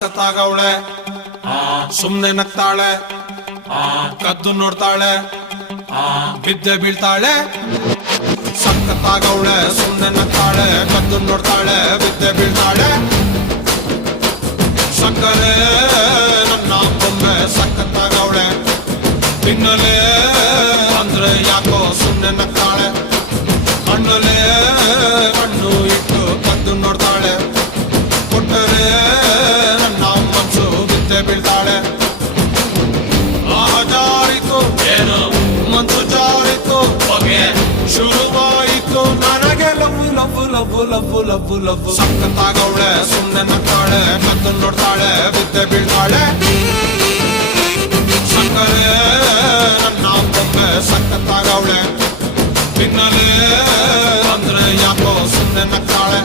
ಸತ್ತಾಗವಳೆ ಸುಮ್ನೆ ನಗ್ತಾಳೆ ಕದ್ದು ನೋಡ್ತಾಳೆ ಬಿದ್ದೆ ಬೀಳ್ತಾಳೆ ಸಕ್ಕತ್ತಾಗವಳೆ ಸುಮ್ನೆ ನಗ್ತಾಳೆ ಕದ್ದು ನೋಡ್ತಾಳೆ ಬಿದ್ದೆ ಬೀಳ್ತಾಳೆ ಸಕ್ಕರೆ ನನ್ನ ಬೊಮ್ಮೆ ಸಕ್ಕತ್ತಾಗವಳೆ ತಿನ್ನಲೆ ಅಂದ್ರೆ ಯಾಕೋ ಸುಮ್ನೆ ನಗ್ತಾಳೆ ಕಣ್ಣಲೆ ಕಣ್ಣು ಇಟ್ಟು ಕದ್ದು ನೋಡ್ತಾಳೆ ಕೊಟ್ಟರೆ ನನ್ನ ಮನ್ಸು ಬಿದ್ದೆ ಬೀಳ್ತಾಳೆ ಜಾರಿತು ಏನು ಮನ್ಸು ಜಾರಿತು ಹೊಗೆ ಶುರುವಾಯಿತು ನನಗೆ love love love love love love ಸಕ್ಕತ್ತಾಗವಳೆ ಸುಮ್ನೆ ನಗ್ತಾಳೆ ಕದ್ದು ನೋಡ್ತಾಳೆ ಬಿದ್ದೆ ಬೀಳ್ತಾಳೆ ಸಕ್ಕರೆ ನನ್ನ ಬೊಮ್ಮೆ ಸಕ್ಕತ್ತಾಗವಳೆ ತಿನ್ನಲೆ ಅಂದ್ರೆ ಯಾಕೋ ಸುಮ್ನೆ ನಗ್ತಾಳೆ